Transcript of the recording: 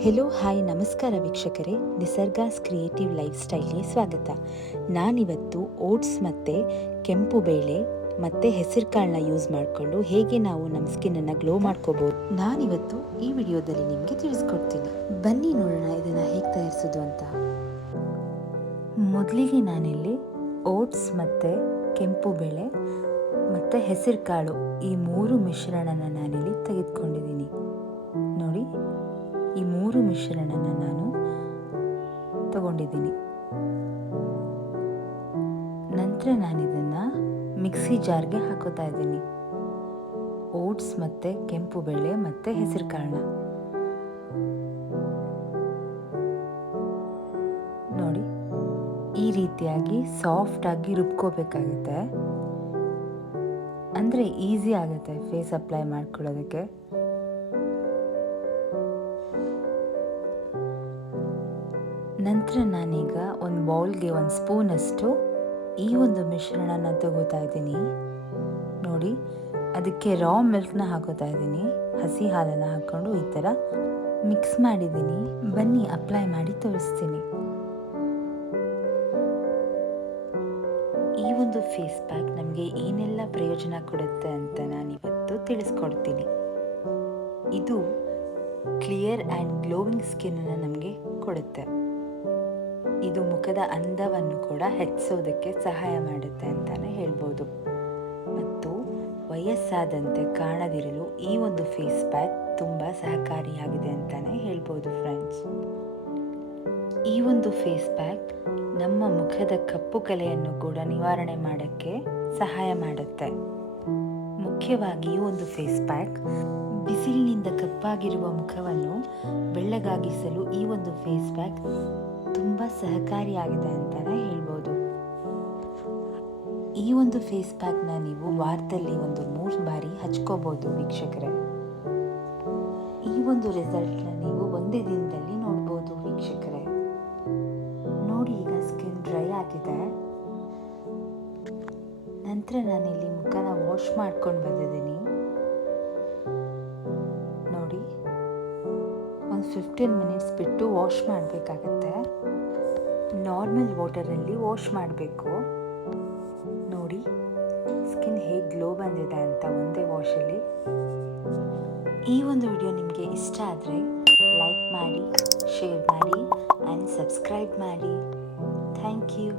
Hello hi ನಮಸ್ಕಾರ ವೀಕ್ಷಕರೇ. ನಿಸರ್ಗಾಸ್ creative life ಸ್ಟೈಲ್ಗೆ ಸ್ವಾಗತ. ನಾನಿವತ್ತು ಓಟ್ಸ್ ಮತ್ತು ಕೆಂಪು ಬೇಳೆ ಮತ್ತು ಹೆಸರು ಕಾಳನ್ನ ಯೂಸ್ ಮಾಡಿಕೊಂಡು ಹೇಗೆ ನಾವು ನಮ್ಮ ಸ್ಕಿನ್ನನ್ನು ಗ್ಲೋ ಮಾಡ್ಕೋಬೋದು ನಾನಿವತ್ತು ಈ ವಿಡಿಯೋದಲ್ಲಿ ನಿಮಗೆ ತಿಳಿಸ್ಕೊಡ್ತೀನಿ. ಬನ್ನಿ ನೋಡೋಣ ಇದನ್ನು ಹೇಗೆ ತಯಾರಿಸೋದು ಅಂತ. ಮೊದಲಿಗೆ ನಾನಿಲ್ಲಿ ಓಟ್ಸ್ ಮತ್ತು ಕೆಂಪು ಬೇಳೆ ಮತ್ತು ಹೆಸರು ಕಾಳು ಈ ಮೂರು ಮಿಶ್ರಣನ ನಾನಿಲ್ಲಿ ತೆಗೆದುಕೊಂಡಿದ್ದೀನಿ. ನೋಡಿ ಈ ಮೂರು ಮಿಶ್ರಣನ ನಾನು ತಗೊಂಡಿದ್ದೀನಿ. ನಂತರ ನಾನಿದನ್ನು ಮಿಕ್ಸಿ ಜಾರ್ಗೆ ಹಾಕೋತಾ ಇದ್ದೀನಿ. ಓಟ್ಸ್ ಮತ್ತು ಕೆಂಪು ಬೇಳೆ ಮತ್ತು ಹೆಸರು ಕಾಳನ್ನ ನೋಡಿ, ಈ ರೀತಿಯಾಗಿ ಸಾಫ್ಟಾಗಿ ರುಬ್ಕೋಬೇಕಾಗುತ್ತೆ. ಅಂದರೆ ಈಸಿ ಆಗುತ್ತೆ ಫೇಸ್ ಅಪ್ಲೈ ಮಾಡ್ಕೊಳ್ಳೋದಕ್ಕೆ. ನಂತರ ನಾನೀಗ ಒಂದು ಬೌಲ್ಗೆ ಒಂದು ಸ್ಪೂನಷ್ಟು ಈ ಒಂದು ಮಿಶ್ರಣನ ತಗೋತಾ ಇದ್ದೀನಿ. ನೋಡಿ, ಅದಕ್ಕೆ ರಾ ಮಿಲ್ಕ್ನ ಹಾಕೋತಾ ಇದ್ದೀನಿ. ಹಸಿ ಹಾಲನ್ನು ಹಾಕ್ಕೊಂಡು ಈ ಥರ ಮಿಕ್ಸ್ ಮಾಡಿದ್ದೀನಿ. ಬನ್ನಿ ಅಪ್ಲೈ ಮಾಡಿ ತೋರಿಸ್ತೀನಿ. ಈ ಒಂದು ಫೇಸ್ ಪ್ಯಾಕ್ ನಮಗೆ ಏನೆಲ್ಲ ಪ್ರಯೋಜನ ಕೊಡುತ್ತೆ ಅಂತ ನಾನು ಇವತ್ತು ತಿಳಿಸ್ಕೊಡ್ತೀನಿ. ಇದು ಕ್ಲಿಯರ್ ಆ್ಯಂಡ್ ಗ್ಲೋವಿಂಗ್ ಸ್ಕಿನ್ನನ್ನು ನಮಗೆ ಕೊಡುತ್ತೆ. ಇದು ಮುಖದ ಅಂದವನ್ನು ಕೂಡ ಹೆಚ್ಚಿಸೋದಕ್ಕೆ ಸಹಾಯ ಮಾಡುತ್ತೆ ಅಂತಲೇ ಹೇಳ್ಬೋದು. ಮತ್ತು ವಯಸ್ಸಾದಂತೆ ಕಾಣದಿರಲು ಈ ಒಂದು ಫೇಸ್ ಪ್ಯಾಕ್ ತುಂಬ ಸಹಕಾರಿಯಾಗಿದೆ ಅಂತಲೇ ಹೇಳ್ಬೋದು ಫ್ರೆಂಡ್ಸ್ ಈ ಒಂದು ಫೇಸ್ ಪ್ಯಾಕ್ ನಮ್ಮ ಮುಖದ ಕಪ್ಪು ಕಲೆಯನ್ನು ಕೂಡ ನಿವಾರಣೆ ಮಾಡೋಕ್ಕೆ ಸಹಾಯ ಮಾಡುತ್ತೆ. ಮುಖ್ಯವಾಗಿ ಈ ಒಂದು ಫೇಸ್ ಪ್ಯಾಕ್ ಬಿಸಿಲಿನಿಂದ ಕಪ್ಪಾಗಿರುವ ಮುಖವನ್ನು ಬೆಳ್ಳಗಾಗಿಸಲು ಈ ಒಂದು ಫೇಸ್ ಪ್ಯಾಕ್ ತುಂಬ ಸಹಕಾರಿಯಾಗಿದೆ ಅಂತಲೇ ಹೇಳ್ಬೋದು. ಈ ಒಂದು ಫೇಸ್ ಪ್ಯಾಕ್ನ ನೀವು ವಾರದಲ್ಲಿ ಒಂದು ಮೂರು ಬಾರಿ ಹಚ್ಕೋಬೋದು ವೀಕ್ಷಕರೇ. ಈ ಒಂದು ರಿಸಲ್ಟ್ನ ನೀವು ಒಂದೇ ದಿನದಲ್ಲಿ ನೋಡ್ಬೋದು ವೀಕ್ಷಕರೇ. ನೋಡಿ ಈಗ ಸ್ಕಿನ್ ಡ್ರೈ ಆಗಿದೆ. ನಂತರ ನಾನಿಲ್ಲಿ ಮುಖನ ವಾಶ್ ಮಾಡ್ಕೊಂಡು ಬಂದಿದ್ದೀನಿ. ಫಿಫ್ಟೀನ್ ಮಿನಿಟ್ಸ್ ಬಿಟ್ಟು ವಾಶ್ ಮಾಡಬೇಕಾಗತ್ತೆ. ನಾರ್ಮಲ್ ವಾಟರಲ್ಲಿ ವಾಶ್ ಮಾಡಬೇಕು. ನೋಡಿ ಸ್ಕಿನ್ ಹೇಗೆ ಗ್ಲೋ ಬಂದಿದೆ ಅಂತ ಒಂದೇ ವಾಶಲ್ಲಿ ಈ ಒಂದು ವಿಡಿಯೋ ನಿಮಗೆ ಇಷ್ಟ ಆದರೆ ಲೈಕ್ ಮಾಡಿ ಶೇರ್ ಮಾಡಿ ಆ್ಯಂಡ್ ಸಬ್ಸ್ಕ್ರೈಬ್ ಮಾಡಿ. Thank you